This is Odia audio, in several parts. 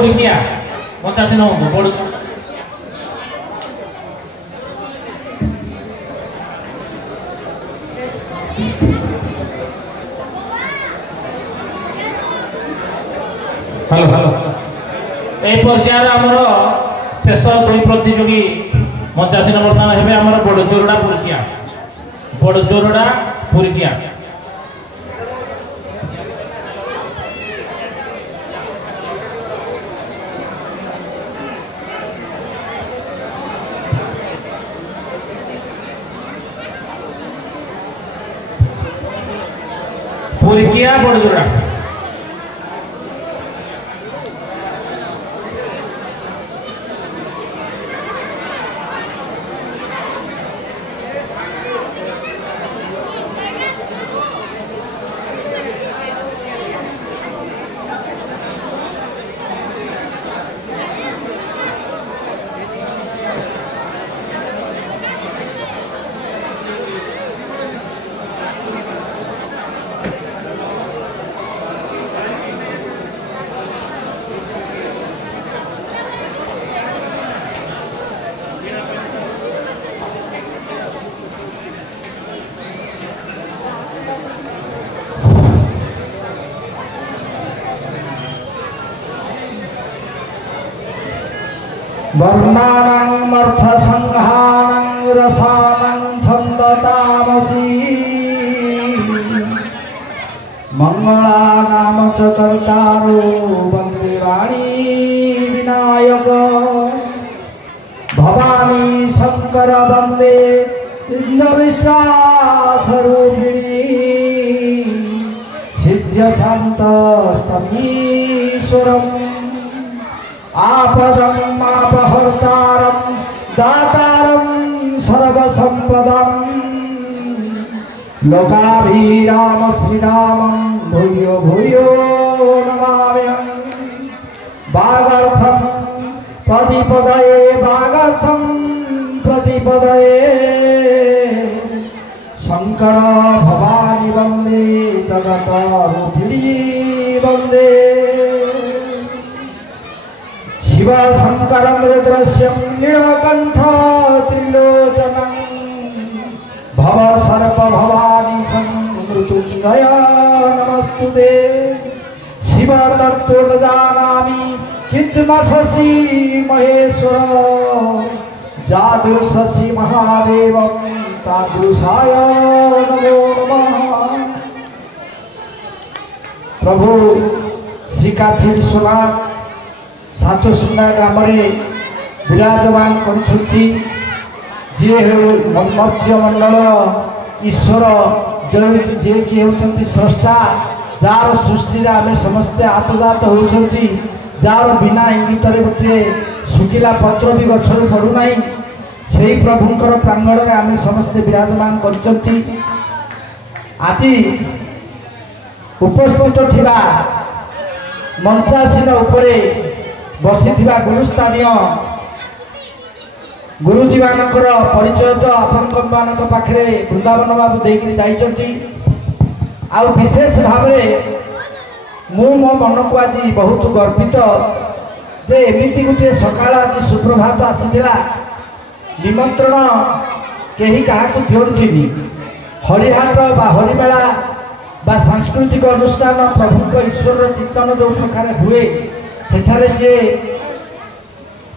पुरिकिया पचासी नंबर बड़ हेलो हेलो ए पर्यायर आमर शेष दुई प्रतियोगी 85 नंबर स्थान हेबे आमर बड़जोरडा पुरिकिया पुरिकिया बड़जोरडा वर्णानां मर्थ संहानां रसानां छन्दतामसि मंगलानाम चतुर्तारो वन्दे वाणी विनायक भवानी शंकर वन्दे विश्वासरूपिणी सिद्ध्यशान्तस्तमीश्वरम् आपदम् आपहर्तारं दातारं सर्वसम्पदम् लोकाभिराम श्रीरामं भूयो भूयो नमाम्यहम् वागर्थं प्रतिपदये वागर्थं प्रतिपदये शंकर भवानी वन्दे जगतरूपिणी वन्दे शिव शंकरं रुद्रस्यं नीलकण्ठ त्रिलोचनं भव सर्प भवानी मृत्युंजय नमस्तुते शिव तत्त्व न जानामि किन्तुमसि महेश्वर जादृशसि महादेवं तादृशाय नमो नमः। प्रभु श्री काशी विश्वनाथ सातुसुंदा ग्राम विराजमान करुछंती जे मध्य मंडल ईश्वर जे कि होती स्रष्टा जार सृष्टि आम समस्ते आत्मजात होती जार बिना इंगित गोटे शुखिला पत्र भी गचर पड़ूना से प्रभुंर प्रांगण में आम समस्ते विराजमान करती आज उपस्थित थिबा मंचासीन उपरे बसी गुरुस्थानीय गुरुजी मानकर परिचय तो आपण पाखे वृंदावन बाबू देकर जाइछंती। आ विशेष भाव मो मन को आज बहुत गर्वित जे एमती गोटे सकाळ आज सुप्रभात आसीला निमंत्रण कहीं क्या दिखती हरिहाट बा हरिमेला बा सांस्कृतिक अनुष्ठान प्रभु ईश्वर चिंतन जो प्रकार हुए सेठारे जे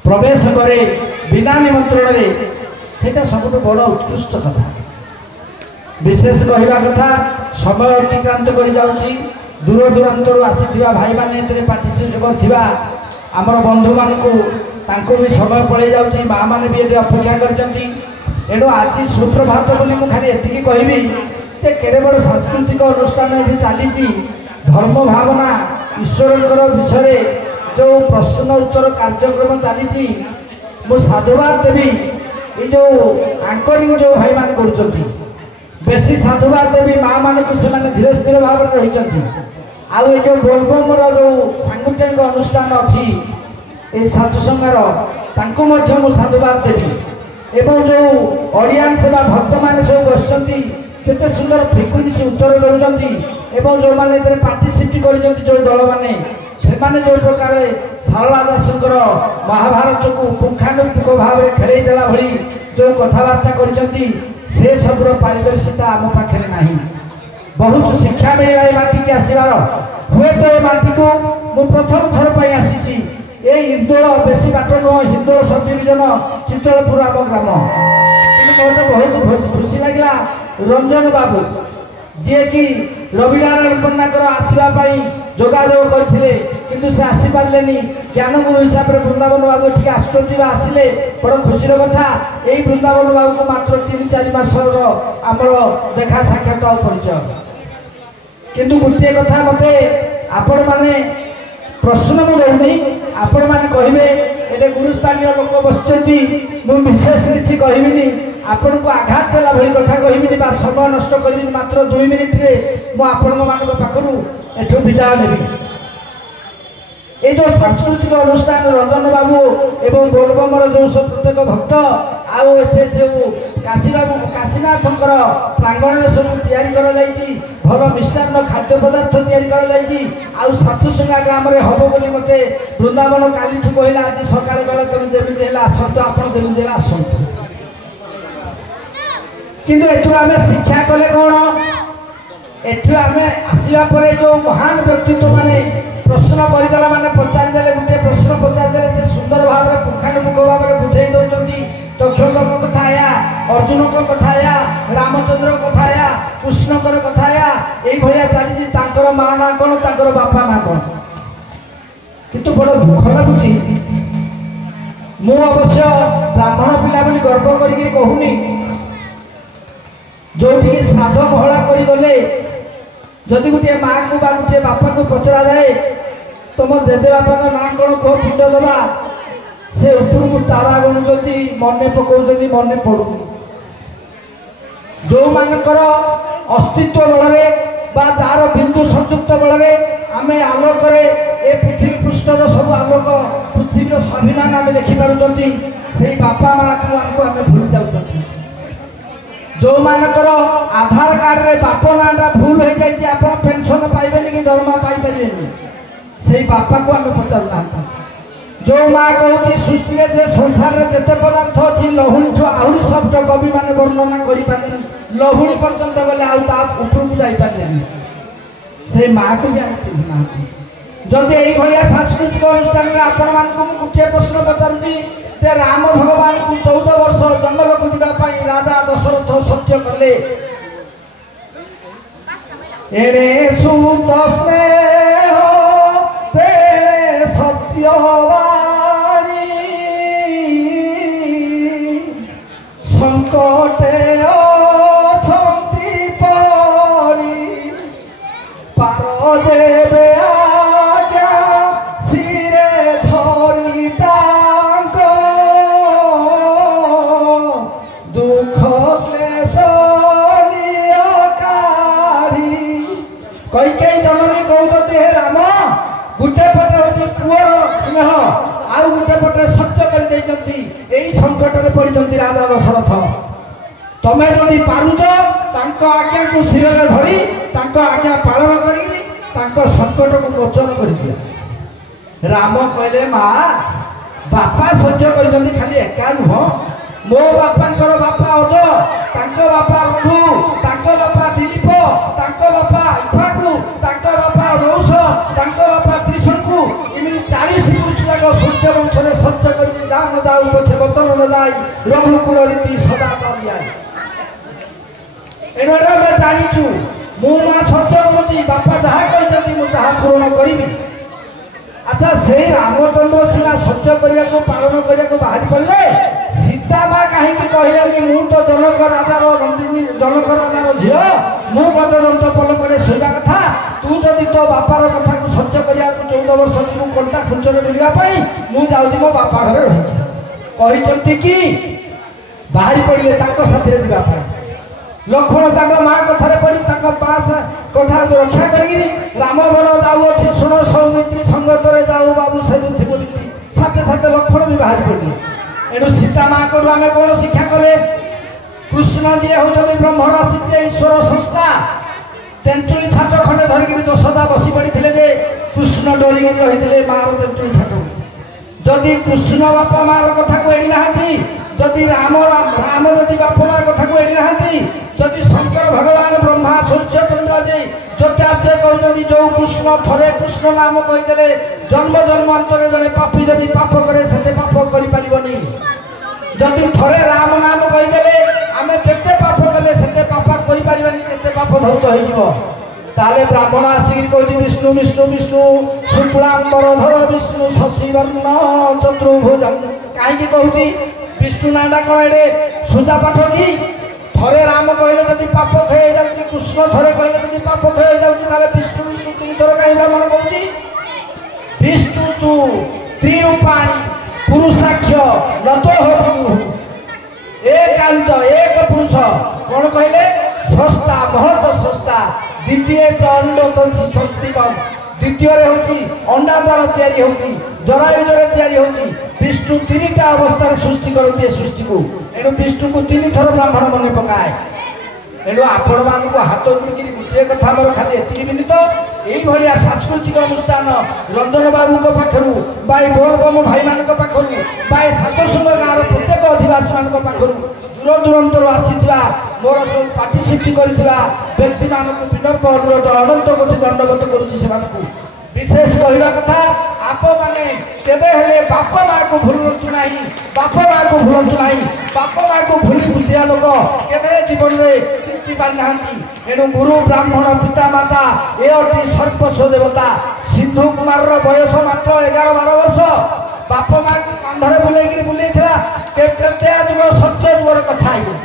प्रवेश करे बिना निमंत्रण रे सेटा सबुठ बड़ उत्कृष्ट कथा विशेष कहवा कथा समय अतिक्रांत कर जाउची दूर दूरांतर आसीथिबा भाई माने एतरे पार्टिसिपेट करथिबा आमर बंधु मानकु तांको भी समय पड़े जाउची मां माने भी एते अपेक्षा करचंती एडो आज सुप्रभात बोली मु खाली एतिकी कहबी ते केड़े बड़ सांस्कृतिक अनुष्ठान एठी चालीची धर्म भावना ईश्वरकर विषय जो प्रश्न उत्तर कार्यक्रम चली मु साधुवाद देवी ये जो आंकरिंग जो भाई मान करुँच बेसी साधुवाद देवी माँ मान को धीरे स्थिर भाव में रही आउ ये जो बोलबमर जो सांगठनिक अनुष्ठान अच्छी ये साधुसंगार मु साधुवाद देवी एवं जो ऑडियंस भक्त मान सब बसती केते सुंदर फ्रिक्वेन्सी उत्तर दौरान एवं जो मैंने पार्टिसिपेट कर जो दल मैंने ସେମାନେ ଯେଉଁ ପ୍ରକାର ଶାରଳା ଦାସଙ୍କର ମହାଭାରତକୁ ପୁଙ୍ଖାନୁପୁଙ୍ଖ ଭାବରେ ଖେଳେଇ ଦେଲା ଭଳି ଯେଉଁ କଥାବାର୍ତ୍ତା କରିଛନ୍ତି ସେ ସବୁର ପାରିଦର୍ଶିତା ଆମ ପାଖରେ ନାହିଁ। ବହୁତ ଶିକ୍ଷା ମିଳିଲା ଏ ମାଟିକି ଆସିବାର। ହୁଏତ ଏ ମାଟିକୁ ମୁଁ ପ୍ରଥମ ଥର ପାଇଁ ଆସିଛି। ଏ ହିନ୍ଦୋଳ ବେଶୀ ବାଟ ନୁହଁ, ହିନ୍ଦୋଳ ସବ୍ ଡିଭିଜନ ଚିତ୍ତଳପୁର ଆମ ଗ୍ରାମ। କିନ୍ତୁ ମୋତେ ବହୁତ ଖୁସି ଲାଗିଲା ରଞ୍ଜନ ବାବୁ ଯିଏକି ରବିନାରାୟଣ ପଣ୍ଡାଙ୍କର ଆସିବା ପାଇଁ ଯୋଗାଯୋଗ କରିଥିଲେ, କିନ୍ତୁ ସେ ଆସିପାରିଲେନି। ଜ୍ଞାନଗୁରୁ ହିସାବରେ ବୃନ୍ଦାବନ ବାବୁ ଏଠିକି ଆସୁଛନ୍ତି ବା ଆସିଲେ ବଡ଼ ଖୁସିର କଥା। ଏଇ ବୃନ୍ଦାବନ ବାବୁଙ୍କୁ ମାତ୍ର 3-4 ମାସର ଆମର ଦେଖା ସାକ୍ଷାତ ପରିଚୟ। କିନ୍ତୁ ଗୋଟିଏ କଥା ମୋତେ ଆପଣମାନେ ପ୍ରଶ୍ନ ମୁଁ ଦେଉନି, ଆପଣମାନେ କହିବେ ଏଠି ଗୁରୁସ୍ଥାନୀୟ ଲୋକ ବସିଛନ୍ତି, ମୁଁ ବିଶେଷ କିଛି କହିବିନି, ଆପଣଙ୍କୁ ଆଘାତ ଦେଲା ଭଳି କଥା କହିବିନି ବା ସମୟ ନଷ୍ଟ କରିବିନି। ମାତ୍ର 2 ମିନିଟ୍ରେ ମୁଁ ଆପଣମାନଙ୍କ ପାଖରୁ ଏଠୁ ବିଦାୟ ନେବି। এই যে সাংস্কৃতিক অনুষ্ঠান রঞ্জন বাবু এবং ବୋଲବମର ଯେଉଁ ସବୁ ପ୍ରତ୍ୟେକ ଭକ୍ତ ଆଉ ଏଠି ସବୁ କାଶୀନାଥଙ୍କର ପ୍ରାଙ୍ଗଣରେ ସବୁ ତିଆରି କରାଯାଇଛି, ଭଲ ମିଷ୍ଟାନ୍ନ ଖାଦ୍ୟ ପଦାର୍ଥ ତିଆରି କରାଯାଇଛି। ଆଉ ସାତୁସୁଙ୍ଗା ଗ୍ରାମରେ ହବ ବୋଲି ମୋତେ ବୃନ୍ଦାବନ କାଲିଠୁ କହିଲା, ଆଜି ସକାଳେ ଗଲେ ତମେ ଯେମିତି ହେଲେ ଆସନ୍ତୁ, ଆପଣ ଯେମିତି ହେଲେ ଆସନ୍ତୁ। କିନ୍ତୁ ଏଥିରୁ ଆମେ ଶିକ୍ଷା କଲେ କ'ଣ? ଏଠୁ ଆମେ ଆସିବା ପରେ ଯେଉଁ ମହାନ ବ୍ୟକ୍ତିତ୍ୱ ମାନେ ପ୍ରଶ୍ନ କରିଦେଲା ମାନେ ପଚାରିଦେଲେ, ଗୋଟିଏ ପ୍ରଶ୍ନ ପଚାରିଦେଲେ ସେ ସୁନ୍ଦର ଭାବରେ ପୁଙ୍ଖାନୁପୁଙ୍ଖ ଭାବରେ ବୁଝେଇ ଦେଉଛନ୍ତି। ତକ୍ଷକଙ୍କ କଥା ଏୟା, ଅର୍ଜୁନଙ୍କ କଥା ଏୟା, ରାମଚନ୍ଦ୍ରଙ୍କ କଥା ଏୟା, କୃଷ୍ଣଙ୍କର କଥା ଏୟା, ଏଇଭଳିଆ ଚାଲିଛି। ତାଙ୍କର ମା ନାଁ କ'ଣ, ତାଙ୍କର ବାପା ନାଁ କ'ଣ? କିନ୍ତୁ ବଡ଼ ଦୁଃଖ ଲାଗୁଛି। ମୁଁ ଅବଶ୍ୟ ବ୍ରାହ୍ମଣ ପିଲା ବୋଲି ଗର୍ବ କରିକି କହୁନି। ଯୋଉଠିକି ଶ୍ରାଦ୍ଧ ମହଳା କରିଗଲେ ଯଦି ଗୋଟିଏ ମାଆକୁ ବା ଗୋଟିଏ ବାପାକୁ ପଚରାଯାଏ ତମ ଜେଜେବାପାଙ୍କ ନାଁ କ'ଣ କୁହ, ପିଣ୍ଡ ଦେବା, ସେ ଉପରକୁ ତାରା ଗଣୁଛନ୍ତି, ମନେ ପକାଉଛନ୍ତି, ମନେ ପଡ଼ୁନି। ଯେଉଁମାନଙ୍କର ଅସ୍ତିତ୍ୱ ବଳରେ ବା ଯାହାର ବିନ୍ଦୁ ସଂଯୁକ୍ତ ବଳରେ ଆମେ ଆଲୋକରେ ଏ ପୃଥିବୀ ପୃଷ୍ଠର ସବୁ ଆଲୋକ, ପୃଥିବୀର ସ୍ୱାଭିମାନ ଆମେ ଦେଖିପାରୁଛନ୍ତି, ସେଇ ବାପା ମାଆକୁ ଆମେ ଭୁଲି ଯାଉଛନ୍ତି। ଯେଉଁମାନଙ୍କର ଆଧାର କାର୍ଡରେ ବାପ ନାଁଟା ଭୁଲ ହେଇଯାଇଛି, ଆପଣ ପେନସନ ପାଇବେନି କି ଦରମା ପାଇପାରିବେନି, ସେଇ ବାପାକୁ ଆମେ ପଚାରୁନାହାନ୍ତି। ଯେଉଁ ମା କହୁଛି ସୃଷ୍ଟିରେ ଯେ ସଂସାରରେ ଯେତେ ପଦାର୍ଥ ଅଛି ଲହୁଣୀଠୁ ଆହୁରି ଶବ୍ଦ କବିମାନେ ବର୍ଣ୍ଣନା କରିପାରିଲେନି, ଲହୁଣୀ ପର୍ଯ୍ୟନ୍ତ ଗଲେ ଆଉ ତା ଉପରକୁ ଯାଇପାରିଲେନି, ସେଇ ମାଆକୁ ବି ଆମେ ଚିହ୍ନୁନାହାନ୍ତି। ଯଦି ଏଇଭଳିଆ ସାଂସ୍କୃତିକ ଅନୁଷ୍ଠାନରେ ଆପଣମାନଙ୍କୁ ମୁଁ ଗୋଟିଏ ପ୍ରଶ୍ନ ପଚାରୁଛି ଯେ ରାମ ଭଗବାନଙ୍କୁ 14 ବର୍ଷ ଜଙ୍ଗଲକୁ ଯିବା ପାଇଁ ରାଜା ଦଶରଥ ସତ୍ୟ କଲେ, ଏଣେ ସୁତ ସ୍ନେହ ତେଣେ ସତ୍ୟବାଣୀ, ସଂକଟେ ଅଛନ୍ତି ପଡ଼ି ପାର ଦେବେ ଆଜ୍ଞା ଶିରେ ଧରି ତାଙ୍କ ଦୁଃଖ କ୍ଲେଶ କାଢ଼ି। କୈକେୟୀ ଜନନୀ କହୁଛନ୍ତି, ହେ ରାମ, ଗୋଟେ ପଟେ ହଉଛି ପୁଅର ସ୍ନେହ, ଆଉ ଗୋଟେ ପଟେ ସତ୍ୟ କରିଦେଇଛନ୍ତି। ଏଇ ସଂକଟରେ ପଡ଼ିଛନ୍ତି ରାଜା ଦଶରଥ। ତମେ ଯଦି ପାରୁଛ ତାଙ୍କ ଆଜ୍ଞାକୁ ଶିରରେ ଧରି ତାଙ୍କ ଆଜ୍ଞା ପାଳନ କରିକି ତାଙ୍କ ସଂକଟକୁ ମୋଚନ କରିଦିଅ। ରାମ କହିଲେ, ମା, ବାପା ସହ୍ୟ କରିଛନ୍ତି, ଖାଲି ଏକା ନୁହଁ, ମୋ ବାପାଙ୍କର ବାପା ଅଜ, ତାଙ୍କ ବାପା ରଘୁ, ତାଙ୍କ ବାପା ଦିলীପ, ତାଙ୍କ ବାପା ଇକ୍ଷ୍ୱାକୁ, ତାଙ୍କ ବାପା ରୌଷ, ତାଙ୍କ ବାପା ତ୍ରିଶଙ୍କୁ, ଏମିତି 40 ପୁରୁଷ ଯାକ ସୂର୍ଯ୍ୟ ବଂଶରେ ସତ୍ୟ କରିକି ଯା ନ ଯାଉ ପଛେ ବତନ ନ ଯାଇ ରଘୁକୁଳ ରୀତି ସଦା ଚାଲିଯାଏ। ଏଣୁ ଆମେ ଜାଣିଛୁ ମୁଁ ମା ସତ୍ୟ କରୁଛି, ବାପା ଯାହା କହିଛନ୍ତି ମୁଁ ତାହା ପୂରଣ କରିବି। ଆଚ୍ଛା, ସେଇ ରାମଚନ୍ଦ୍ର ସିନା ସତ୍ୟ କରିବାକୁ ପାଳନ କରିବାକୁ ବାହାରି ପଡ଼ିଲେ, ସୀତା ମା କାହିଁକି କହିଲେନି ମୁଁ ତ ଜନକ ରାଜାର ଝିଅ, ମୁଁ ଗଜଦନ୍ତ ପଲକରେ ଶୋଇବା କଥା, ତୁ ଯଦି ତୋ ବାପାର କଥାକୁ ସତ୍ୟ କରିବାକୁ 14 ବର୍ଷ ଯିବୁ କଣ୍ଟା ଖୁଞ୍ଚରେ ମିଳିବା ପାଇଁ, ମୁଁ ଯାଉଛି ମୋ ବାପା ଘରେ ରହିଛି। କହିଛନ୍ତି କି ବାହାରି ପଡ଼ିଲେ ତାଙ୍କ ସାଥିରେ ଯିବା ପାଇଁ। ଲକ୍ଷ୍ମଣ ତାଙ୍କ ମା କଥାରେ ପଡ଼ି ତାଙ୍କ ମା କଥା ରକ୍ଷା କରିକିରି ରାମ ବନ ଯାଉଅଛି ଶୁଣ ସୌମିତ୍ରୀ ସଙ୍ଗତରେ ଯାଉ ବାବୁ ସେମିତି ବୋଲିକି ସାଥେ ସାଥେ ଲକ୍ଷ୍ମଣ ବି ବାହାରି ପଡ଼ିଲେ। ଏଣୁ ସୀତା ମାଙ୍କଠୁ ଆମେ କ'ଣ ଶିକ୍ଷା କଲେ? କୃଷ୍ଣ ଯିଏ ହେଉଛନ୍ତି ବ୍ରହ୍ମ ରାଶି, ଈଶ୍ୱର ସଂସ୍ଥା, ତେନ୍ତୁଳି ଛାଟ ଖଣ୍ଡେ ଧରିକିରି ଯଶୋଦା ବସି ପଡ଼ିଥିଲେ ଯେ କୃଷ୍ଣ ଡରିକି ରହିଥିଲେ ମାର ତେନ୍ତୁଳି ଛାଟ। ଯଦି କୃଷ୍ଣ ବାପା ମାର କଥାକୁ ଏଡ଼ି ନାହାନ୍ତି, ଯଦି ରାମ ଯଦି ବାପା ମା କଥାକୁ ଏଡ଼ି ନାହାନ୍ତି, ଯଦି ଶଙ୍କର ଭଗବାନ ବ୍ରହ୍ମା ସୂର୍ଯ୍ୟ ଚନ୍ଦ୍ର ଦେଇ ଜ୍ୟୋତିରାର୍ଯ୍ୟ କହିଛନ୍ତି ଯୋଉ କୃଷ୍ଣ ଥରେ କୃଷ୍ଣ ନାମ କହିଦେଲେ ଜନ୍ମ ଜନ୍ମାନ୍ତରରେ ଜଣେ ପାପୀ ଯଦି ପାପ କରେ ସେତେ ପାପ କରିପାରିବନି। ଯଦି ଥରେ ରାମ ନାମ କହିଦେଲେ ଆମେ କେତେ ପାପ କଲେ ସେତେ ପାପ କରିପାରିବାନି, କେତେ ପାପ ଧୌତ ହେଇଯିବ। ତାହେଲେ ବ୍ରାହ୍ମଣ ଆସିକି କହୁଛି ବିଷ୍ଣୁ ବିଷ୍ଣୁ ବିଷ୍ଣୁ ଶୁକ୍ଳାମ୍ବରଧର ବିଷ୍ଣୁ ଶଶିବର୍ଣ୍ଣ ଚତୁର୍ଭୁଜ। କାହିଁକି କହୁଛି? ବିଷ୍ଣୁ ନାଁଟା କଣ ଏଡ଼େ ସୁଜା ପାଠ କି? ଥରେ ରାମ କହିଲେ ଯଦି ପାପ କ୍ଷୟ ହେଇଯାଉଛି, କୃଷ୍ଣ ଥରେ କହିଲେ ଯଦି ପାପ କ୍ଷୟ ହେଇଯାଉଛି, ତାହେଲେ ବିଷ୍ଣୁ ବିଷ୍ଣୁ ତିନିଥର କାହିଁ ବ୍ରାହ୍ମଣ କହୁଛି? ବିଷ୍ଣୁ ତୁ ତ୍ରିରୂପାଣି ପୁରୁଷାକ୍ଷ ନତୋ ଏକାନ୍ତ ଏକ ପୁରୁଷ। କଣ କହିଲେ? ସ୍ରଷ୍ଟା ମହତ ସ୍ରଷ୍ଟା। ଦ୍ୱିତୀୟ ଦ୍ୱିତୀୟରେ ହଉଛି ଅଣ୍ଡା ଦ୍ୱାରା ତିଆରି ହଉଛି, ଜରାୟୁଜରେ ତିଆରି ହଉଛି। ବିଷ୍ଣୁ ତିନିଟା ଅବସ୍ଥାରେ ସୃଷ୍ଟି କରନ୍ତି ଏ ସୃଷ୍ଟିକୁ। ଏଣୁ ବିଷ୍ଣୁକୁ ତିନିଥର ବ୍ରାହ୍ମଣ ମନେ ପକାଏ। ଏଣୁ ଆପଣମାନଙ୍କୁ ହାତ ଯୋଡ଼ିକିରି ଗୋଟିଏ କଥା ଆମର ଖାଲି ଏତିକି ବିନିତ, ଏଇଭଳିଆ ସାଂସ୍କୃତିକ ଅନୁଷ୍ଠାନ ରଞ୍ଜନ ବାବୁଙ୍କ ପାଖରୁ ବା ଏ ବୋଲବମ ଭାଇମାନଙ୍କ ପାଖରୁ ବା ଏ ସାତସୁନ୍ଦର ଗାଁର ପ୍ରତ୍ୟେକ ଅଧିବାସୀମାନଙ୍କ ପାଖରୁ ଦୂର ଦୂରାନ୍ତରୁ ଆସିଥିବା ମୋର ସବୁ ପାର୍ଟିସିପେଟ୍ କରିଥିବା ବ୍ୟକ୍ତିମାନଙ୍କୁ ବିନମ୍ର ଅନୁରୋଧ, ଅନନ୍ତ କୋଟି ଦଣ୍ଡବତ କରୁଛି ସେମାନଙ୍କୁ। ବିଶେଷ କହିବା କଥା, ଆପଣମାନେ କେବେ ହେଲେ ବାପ ମାଆକୁ ଭୁଲନ୍ତୁ ନାହିଁ, ବାପ ମାଆକୁ ଭୁଲନ୍ତୁ ନାହିଁ। ବାପ ମାଆକୁ ଭୁଲି ବୁଦ୍ଧିଆ ଲୋକ କେବେ ଜୀବନରେ ତିଷ୍ଠି ପାରିନାହାନ୍ତି। ଏଣୁ ଗୁରୁ ବ୍ରାହ୍ମଣ ପିତା ମାତା ଏ ଅତି ସର୍ବସ୍ୱ ଦେବତା। ସିନ୍ଧୁ କୁମାରର ବୟସ ମାତ୍ର 11-12 ବର୍ଷ। ବାପ ମାଆକୁ କାନ୍ଧରେ ବୁଲେଇଥିଲା କେତେ ଯୁଗ ସତ୍ୟ ଯୁଗର କଥା ହେଇଛି।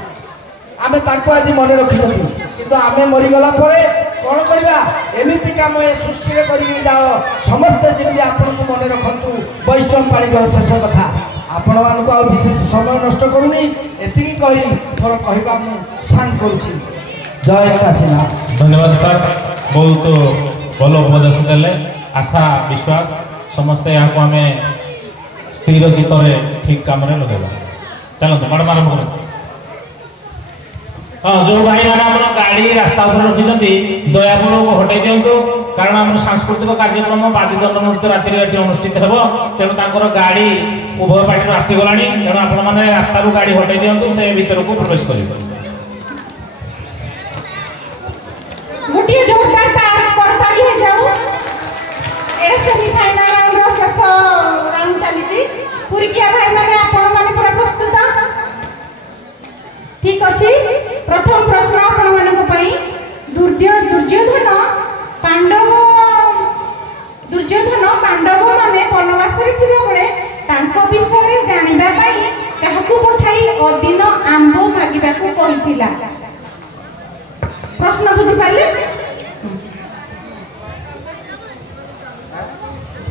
ଆମେ ତାଙ୍କୁ ଆଜି ମନେ ରଖିଛନ୍ତି, କିନ୍ତୁ ଆମେ ମରିଗଲା ପରେ କ'ଣ କରିବା? ଏମିତି କାମ ଏ ସୃଷ୍ଟିରେ କରିକି ଯାଅ, ସମସ୍ତେ ଯେମିତି ଆପଣଙ୍କୁ ମନେ ରଖନ୍ତୁ। ବୈଷ୍ଣବ ପାଣିଙ୍କର ଶେଷ କଥା। ଆପଣମାନଙ୍କୁ ଆଉ ବିଶେଷ ସମୟ ନଷ୍ଟ କରୁନି, ଏତିକି କହି ମୋର କହିବା ମୁଁ ସାଙ୍ଗ କରୁଛି। ଜୟ କାଶୀନାଥ। ଧନ୍ୟବାଦ ସାର୍, ବହୁତ ଭଲ ଉପଦେଶ ଦେଲେ। ଆଶା ବିଶ୍ୱାସ ସମସ୍ତେ ଏହାକୁ ଆମେ ସ୍ଥିର ଚିତ୍ତରେ ଠିକ୍ କାମରେ ଲଗାଇବା। ଚାଲନ୍ତୁ ମ୍ୟାଡ଼ାମ୍ ଆରମ୍ଭ କରନ୍ତୁ। ହଁ, ଯେଉଁ ଭାଇମାନେ ଆମର ଗାଡ଼ି ରାସ୍ତା ଉପରେ ରଖିଛନ୍ତି ଦୟାପୂର୍ବକ ହଟେଇ ଦିଅନ୍ତୁ, କାରଣ ଆମର ସାଂସ୍କୃତିକ କାର୍ଯ୍ୟକ୍ରମ ବାଦିଦଣ୍ଡ ନୃତ୍ୟ ରାତିରେ ଏଠି ଅନୁଷ୍ଠିତ ହେବ। ତେଣୁ ତାଙ୍କର ଗାଡ଼ି ଉଭୟ ପାର୍ଟିରୁ ଆସିଗଲାଣି। ତେଣୁ ଆପଣମାନେ ରାସ୍ତାରୁ ଗାଡ଼ି ହଟେଇ ଦିଅନ୍ତୁ, ସେ ଭିତରକୁ ପ୍ରବେଶ କରିବେ। ଗୋଟିଏ ଜୋରଦାର କରତାଳି ହେଇଯାଉ। ଏଟା ସେମିଫାଇନାଲ ରାଉଣ୍ଡର ଶେଷ ରାଉଣ୍ଡ ଚାଲିଛି। ପୁରିକିଆ ଭାଇମାନେ ଆପଣମାନେ ପୁରା ପ୍ରସ୍ତୁତ? ଠିକ ଅଛି। ପ୍ରଥମ ପ୍ରଶ୍ନ ଆପଣମାନଙ୍କ ପାଇଁ। ଦୁର୍ଯ୍ୟୋଧନ ପାଣ୍ଡବମାନେ ବନବାସରେ ଥିବାବେଳେ ତାଙ୍କ ବିଷୟରେ ଜାଣିବା ପାଇଁ କାହାକୁ ପଠାଇ ଅଦିନ ଆମ୍ବ ମାଗିବାକୁ କହିଥିଲା? ପ୍ରଶ୍ନ ବୁଝିପାରିଲେ?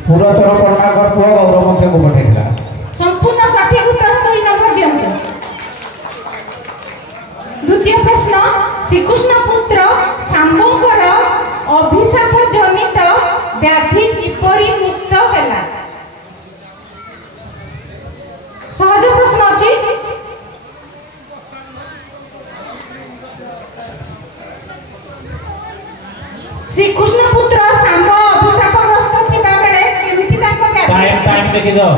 ପୁରାତନ କର୍ଣ୍ଣାଟକ ପୁଅ ଗୌରବଙ୍କୁ ପଠାଇଥିଲା। ସମ୍ପୂର୍ଣ୍ଣ ସଠିକ ଉତ୍ତର, 2 ନମ୍ବର ଦିଅନ୍ତୁ। ଦ୍ୱିତୀୟ ପ୍ରଶ୍ନ, ଶ୍ରୀକୃଷ୍ଣ ପୁତ୍ର ଶାମ୍ବଙ୍କର ଅଭିଶାପ ଜନିତ ବ୍ୟାଧି କିପରି ମୁକ୍ତ ହେଲା? ସହଜ ପ୍ରଶ୍ନ ଅଛି। ଶ୍ରୀକୃଷ୍ଣ ପୁତ୍ର ଶାମ୍ବ ଅଭିଶାପଗ୍ରସ୍ତ ଥିବା ବେଳେ କେମିତି ତାଙ୍କ ଟାଇମ୍ ଦେଖିଦିଅ।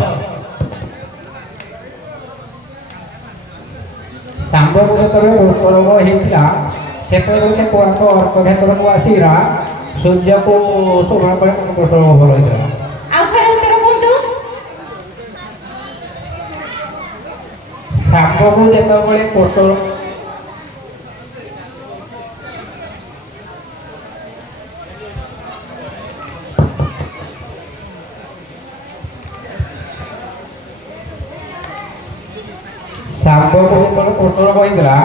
ଶାମ୍ବକୁ ଯେତେବେଳେ ରୋଗ ହେଇଥିଲା ସେତେବେଳେ ସେ କୋଣାର୍କ ଅର୍କକ୍ଷେତ୍ରକୁ ଆସିଲା ସୂର୍ଯ୍ୟକୁ ଶୋଭା ପରେ ରୋଗ ଭଲ ହେଇଥିଲା। ଆଉ ଥରେ ଉତ୍ତର କୁହନ୍ତୁ। ଶାମ୍ବକୁ ଯେତେବେଳେ କୋଟର କହିଥିଲା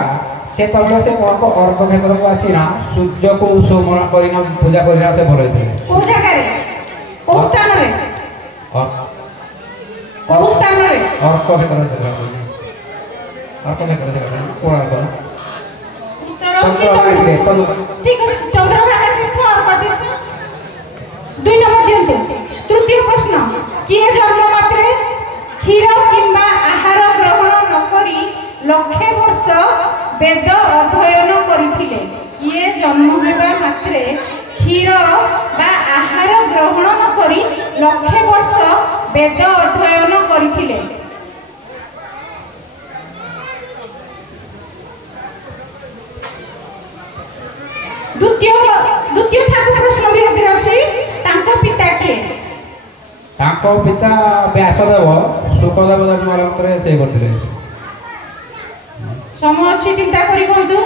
ସେତେବେଳେ ସେ ଅର୍କକ୍ଷେତ୍ରକୁ ଆସିନା ସୂର୍ଯ୍ୟକୁ ସୁମଣା କରିନା ପୂଜା କରିବା ସେ ଭଲ ହେଇଥିଲେ। କୋଉ ଜାଗାରେ, କୋଉ ସ୍ଥାନରେ? କୋଉ ସ୍ଥାନରେ? ଅର୍କକ୍ଷେତ୍ର ଥିଲା। ଅର୍କକ୍ଷେତ୍ର ଥିଲା କୋଣାର୍କ। ଠିକ ଅଛି, ଚନ୍ଦ୍ରଭାଗା ତୀର୍ଥ, ଅର୍କ ତୀର୍ଥ। 2 ନମ୍ବର ଦିଅନ୍ତୁ। ତୃତୀୟ ପ୍ରଶ୍ନ, କିଏ ଜନ୍ମ ମାତ୍ରେ କ୍ଷୀର କିମ୍ବା ଆହାର ଗ୍ରହଣ ନ କରି ଲକ୍ଷେ ବର୍ଷ ବେଦ ଅଧ୍ୟୟନ କରିଥିଲେ? କିଏ ଜନ୍ମ ହେବା ମାତ୍ରେ କ୍ଷୀର ବା ଆହାର ଗ୍ରହଣ ନ କରି ଲକ୍ଷେ ବର୍ଷ ବେଦ ଅଧ୍ୟୟନ କରିଥିଲେ? ଦ୍ୱିତୀୟ ଠାକୁର ପ୍ରଶ୍ନ ବିରୋଧରେ ଅଛି, ତାଙ୍କ ପିତା କିଏ? ତାଙ୍କ ପିତା ବ୍ୟାସଦେବ ଶୁକଦେବ ଜନ୍ମରେ ସେ କରିଥିଲେ। ସମୟ ଅଛି, ଚିନ୍ତା କରି କୁହନ୍ତୁ।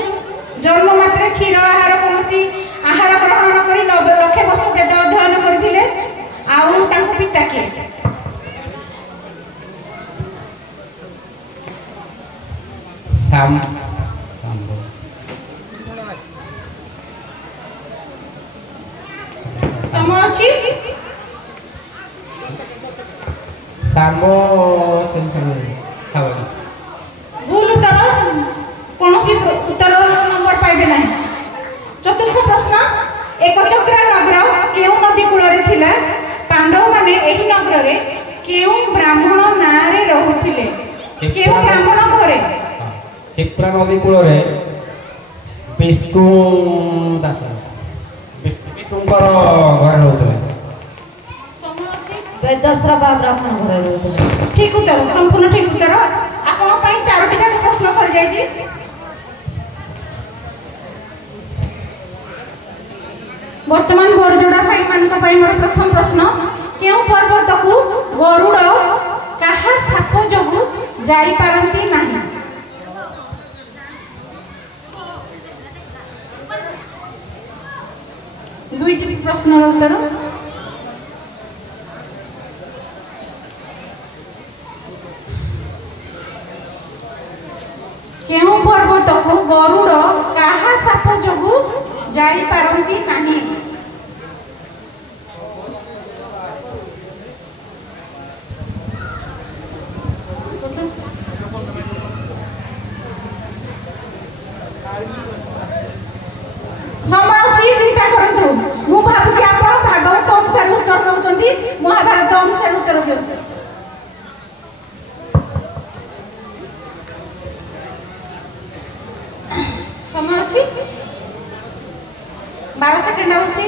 ଜନ୍ମ ମାତ୍ରେ କ୍ଷୀର ଆହାର କୌଣସି ଆହାର ଗ୍ରହଣ ନ କରି ଲକ୍ଷେ ବର୍ଷ ବେଦ ଅଧ୍ୟୟନ କରିଥିଲେ। ଆଉ ତାଙ୍କ ପିତା କିଏ? ସମୟ ଅଛି। ଭୁଲ ଉତ୍ତର, କୌଣସି ଉତ୍ତର ନମ୍ବର ପାଇବେ ନାହିଁ। ଚତୁର୍ଥ ପ୍ରଶ୍ନ, ଏକଚକ୍ରା ନଗର କେଉଁ ନଦୀ କୂଳରେ ଥିଲା? ପାଣ୍ଡବମାନେ ଏହି ନଗରରେ କେଉଁ ବ୍ରାହ୍ମଣ ନାଁରେ ରହୁଥିଲେ? କେଉଁ ବ୍ରାହ୍ମଣ ଘରେ? କ୍ଷିପ୍ରା ନଦୀ କୂଳରେ ବିଷ୍ଣୁଙ୍କର ଘରେ ରହୁଥିଲେ। ବେଦଶ୍ରବା ବ୍ରାହ୍ମଣ ଘରେ ରହୁଥିଲେ। ଠିକ ଉତ୍ତର, ସମ୍ପୂର୍ଣ୍ଣ ଠିକ ଉତ୍ତର। ଆପଣଙ୍କ ପାଇଁ 4ଟି ଯାକ ପ୍ରଶ୍ନ ସରିଯାଇଛି। ବର୍ତ୍ତମାନ ବରଯୋଡ଼ା ଭାଇମାନଙ୍କ ପାଇଁ ମୋର ପ୍ରଥମ ପ୍ରଶ୍ନ, କେଉଁ ପର୍ବତକୁ ଗରୁଡ଼ କାହା ସାପ ଯୋଗୁଁ ଯାଇପାରନ୍ତି ନାହିଁ? ଦୁଇଟି ପ୍ରଶ୍ନର ଉତ୍ତର। କେଉଁ ପର୍ବତକୁ ଗରୁଡ଼ କାହା ସାପ ଯୋଗୁଁ ଯାଇପାରନ୍ତି ନାହିଁ? ସମୟ ଅଛି, ଚିନ୍ତା କରନ୍ତୁ। ମୁଁ ଭାବୁଛି ଆପଣ ଭାଗବତ ଅନୁସାରେ ଉତ୍ତର ଦେଉଛନ୍ତି, ମହାଭାରତ ଅନୁସାରେ ଉତ୍ତର ଦିଅନ୍ତୁ। ସମୟ ଅଛି, 12 ସେକେଣ୍ଡ ହେଉଛି।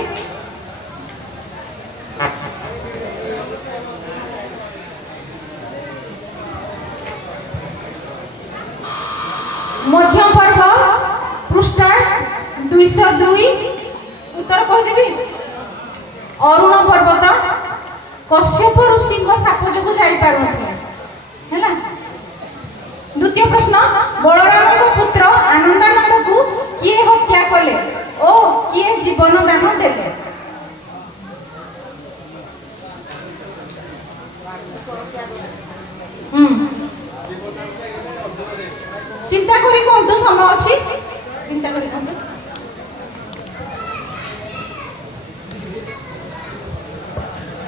ମଧ୍ୟମ ପର୍ବ ପୃଷ୍ଠା 202, ଉତ୍ତର କହିଦେବି। ଅରୁଣ ପର୍ବତ କଶ୍ୟପ ଋଷିଙ୍କ ସାପ ଯୋଗୁଁ ଯାଇପାରୁନଥିଲା। ହେଲା। ଦ୍ୱିତୀୟ ପ୍ରଶ୍ନ, ବଳରାମଙ୍କ ପୁତ୍ର ଆନନ୍ଦାନନ୍ଦକୁ କିଏ ହତ୍ୟା କଲେ ଓ କିଏ ଜୀବନ ଦାନ ଦେଲେ? ଚିନ୍ତା କରି କୁହନ୍ତୁ, ସମୟ ଅଛି, ଚିନ୍ତା କରି କୁହନ୍ତୁ।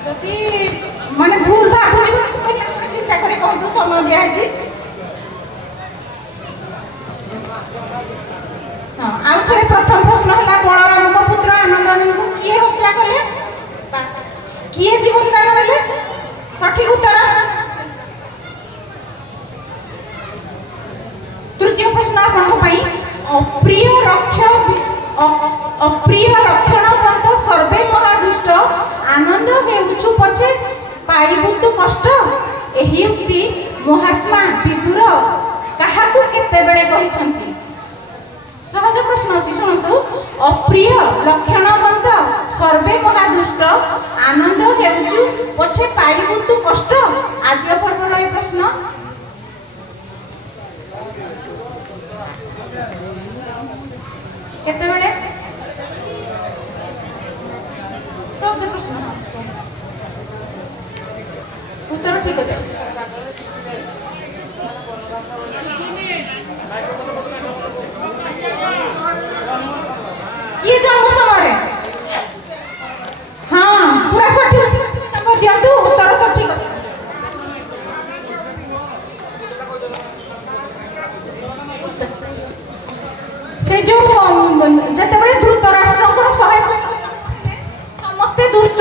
ଯଦି ମାନେ ଭୁଲ ଭାବୁଛି ଚିନ୍ତା କରି କୁହନ୍ତୁ, ସମୟ ଦିଆହେଇଛି। ଆଉ ଥରେ ପ୍ରଥମ ପ୍ରଶ୍ନ ହେଲା, ବଳରାମଙ୍କ ପୁତ୍ର ଆନନ୍ଦାନନ୍ଦକୁ କିଏ ହତ୍ୟା କଲେ, କିଏ ଜୀବନ ଦାନ ଦେଲେ? ସଠିକ ଉତ୍ତର। ତୃତୀୟ ପ୍ରଶ୍ନ ଆପଣଙ୍କ ପାଇଁ, ଅପ୍ରିୟ ରକ୍ଷଣ ଗ୍ରନ୍ଥ ସର୍ବେ ମହାଦୁଷ୍ଟ ଆନନ୍ଦ ହେଉଛୁ ପଛେ ପାଇବୁ ତୁ କଷ୍ଟ। ଏହି ଉକ୍ତି ମହାତ୍ମା ବିଦୁର କାହାକୁ କେତେବେଳେ କହିଛନ୍ତି? ସହଜ ପ୍ରଶ୍ନ ଅଛି, ଶୁଣନ୍ତୁ। ଅପ୍ରିୟ ଲକ୍ଷଣ ଗ୍ରନ୍ଥ ସର୍ବେ ମହାଦୁଷ୍ଟ ଆନନ୍ଦ ହେଉଛୁ ପଛେ ପାଇବୁ ତୁ କଷ୍ଟ। ଆଦ୍ୟ ପର୍ବର ଏ ପ୍ରଶ୍ନ। କେତେବେଳେ? ସହଜ ପ୍ରଶ୍ନ, ଉତ୍ତର ଠିକ ଅଛି। କିଏ ଜନ୍ମ ସମୟରେ? ହଁ, ପୁରା ସଠିକ ଦିଅନ୍ତୁ, ଉତ୍ତର ସଠିକ ଅଛି। ସେ ଯୋଉ ଯେତେବେଳେ ଧୃତରାଷ୍ଟ୍ରଙ୍କର 100 ସମସ୍ତେ ଦୁଷ୍ଟ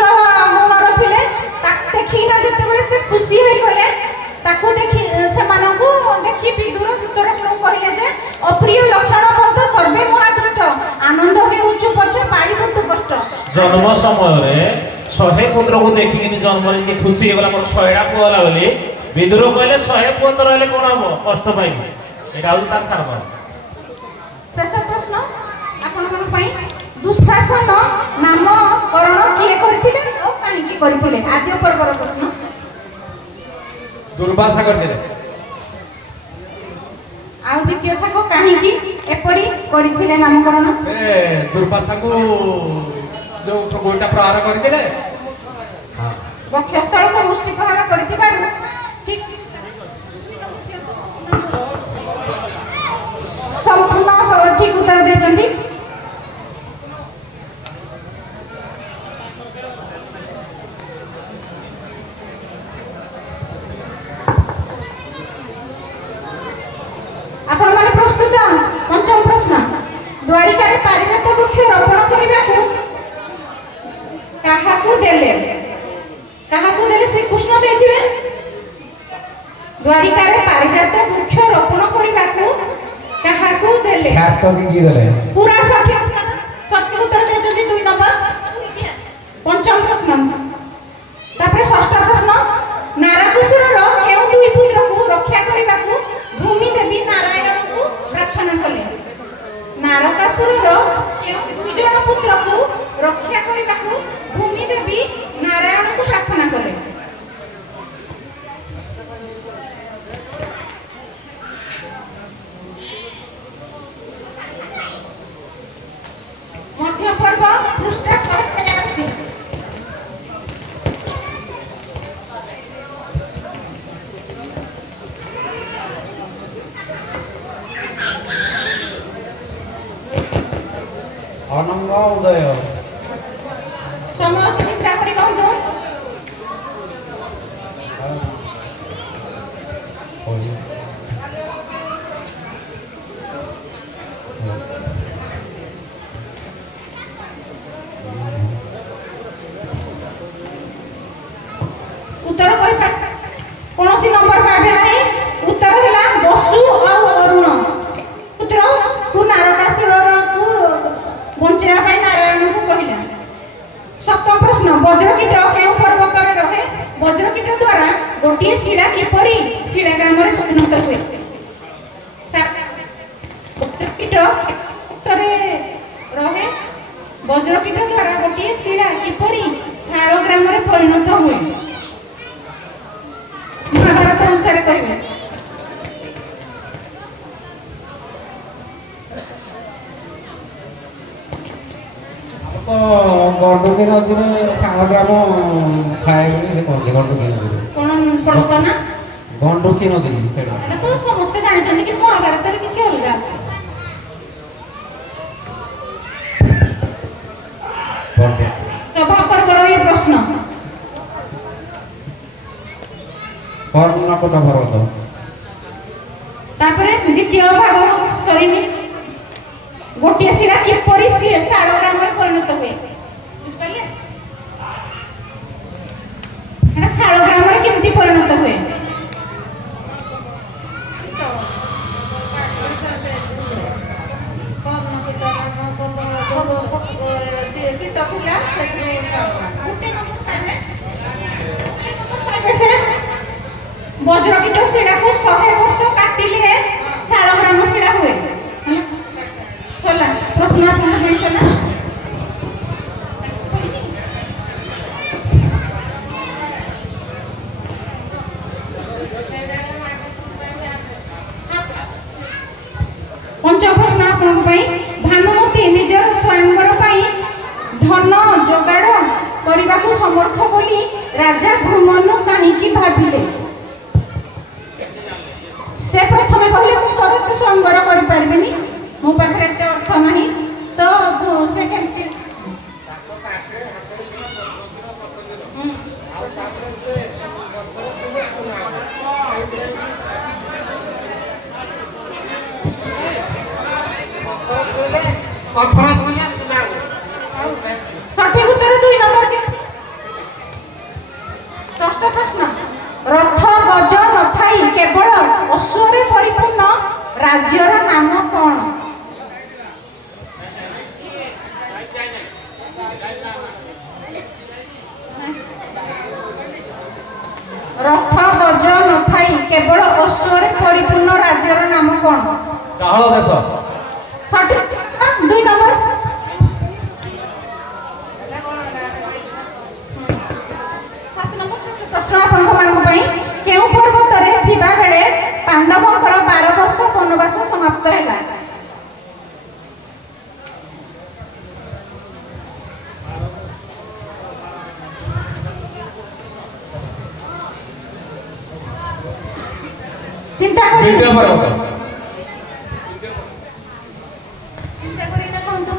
ଗୁଣର ଥିଲେ, ତାକୁ ଦେଖିକିନା ଯେତେବେଳେ ସେ ଖୁସି ହେଇଗଲେ, ତାକୁ ଦେଖି ସେମାନଙ୍କୁ ଦେଖି ବିଦୁର ଧୃତରାଷ୍ଟ୍ରଙ୍କୁ କହିଲେ ଯେ ଅପ୍ରିୟ ଲକ୍ଷଣ ଗ୍ରନ୍ଥ ସର୍ବେ ମହାଦୁଷ୍ଟ ଆନନ୍ଦ जन्म समय 100 पुत्र को देखिए जन्म जी खुशी होगा मोर 100टा पुआ होला बोली विदुर कहले 100 पुआ तो रहले कोन हम कष्ट पाई एटा हल तार सार शेष प्रश्न आपण मन पई दुशासन नामकरण किए करथिले ओ कानी की करथिले आद्य पर्वर प्रश्न दुर्वासा करथिले आ द्वितीय था को कानी की एपरी करथिले नामकरण ए दुर्वासा को जो गोटा प्रहार करथिले हां वक्षस्थल को मुष्टि प्रहार करथिबारु ठीक संपूर्ण ठीक उत्तर देचंदी आपण माने प्रस्तुत पंचम प्रश्न द्वारिका रे पारिजात वृक्ष रोपण करिबाकू काहाकू देले श्री कृष्ण देथिबे द्वारिका रे पारिजात वृक्ष रोपण करिबाकू काहाकू देले छातो की देले पूरा सठिक उत्तर देचंदी 2 नंबर पंचम प्रश्न तापर षष्ठ प्रश्न नाराकुशर केउ दुई पुत्र को रक्षा करिबाकू भूमि देवी नारायण को प्रार्थना कले नारकासुर केउ दुई जन पुत्र को रक्षा करिबाकू भूमि देवी नारायण को प्रार्थना कले मध्य पर्व पृष्ठ 183 अनंग उदय समस्त चित्रा करी कहू उत्तर कहि कोनोसी नंबर पाबे नाही उत्तर हला बसु और अरुण पुत्र तू नारकासुर को बंचिया पाई नारायण को कहिला सप्तम प्रश्न वज्रकीट केउ पर्वत रे रहे वज्रकीट द्वारा गोटिए शिला किपरि शिला ग्राम रे परिणत हुए वज्रकीट उत्तरे रहे वज्रकीट द्वारा गोटिए शिला किपरि शाल ग्राम रे परिणत हुए महाभारत अनुसार कहिबे तो गंडुकी नदी में शाल ग्राम खाए कहते गंडुकी नदी कोन पड़ता ना गंडुकी नदी सेटा एटा तो समस्त जानछन कि महाभारत रे किछि अलगा पढ़ते सभा पर करो ये प्रश्न कर्णकोट पर्वत तापरे द्वितीय भाग सरीनी गोटिए शिला किपरि शाल ग्राम रे परिणत हुए बुझ पाइले एटा शाल ग्राम रे केमति परिणत हुए वज्रकीट शिला को 100 वर्ष काटिले शाल ग्राम शिला हुए चला प्रश्न आपन होइछना पंचम प्रश्न आपन पई भानुमती निजर स्वयंवर पई धन जोगाड़ करबा को समर्थ बोली राजा भ्रमनु काहीकि भाबिले से प्रथमे कहले मु तुरंत स्वयंवर करि परबेनी मो पाखरे एते अर्थ नाही तो से केमति सठिक उत्तर 2 नंबर के षष्ठ प्रश्न रथ गज नथाई केवल अश्वरे परिपूर्ण राज्यर नाम कौन ପାହାଳ ଦେଶ। ସଠିକ 2 ନମ୍ବର। ପ୍ରଶ୍ନ ଆପଣଙ୍କ ମାନଙ୍କ ପାଇଁ କେଉଁ ପର୍ବତରେ ଥିବା ବେଳେ ପାଣ୍ଡବଙ୍କର 12 ବର୍ଷ ବନବାସ ସମାପ୍ତ ହେଲା? ଚିନ୍ତା କରି ବିଦ୍ୟା ପର୍ବତ। ଚିନ୍ତା କରି ଦେଖନ୍ତୁ,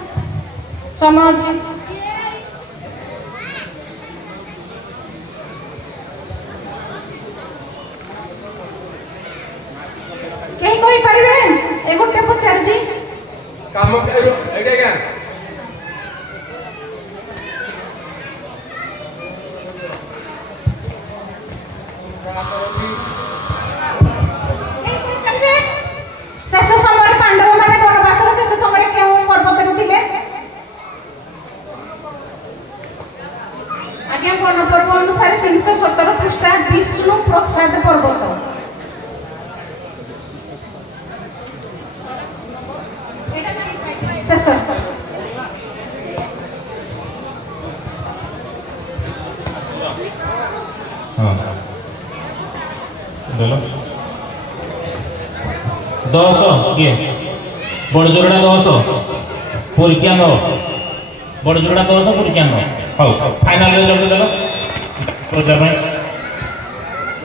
ସମୟ ଅଛି। କେହି କହିପାରିବେ? ଏ ଗୋଟେ ପଚାରୁଛି। କାମ ଏଇଟା ଆଜ୍ଞା ଶେଷ ସମୟରେ ପାଣ୍ଡବ ମାନେ ବନବାସର ଶେଷ ସମୟରେ କେଉଁ ପର୍ବତରେ ଥିଲେ? ଆଜ୍ଞା ବନ ପର୍ବ ଅନୁସାରେ 317 ପୃଷ୍ଠା ବିଷ୍ଣୁ ପ୍ରସାଦ ପର୍ବତ। ଶେଷ। बोलो 10 किए बड़जोड़ा 10 परीक्षा 9 बड़जोड़ा 10 परीक्षा 9 हाउ फाइनल रिजल्ट देलो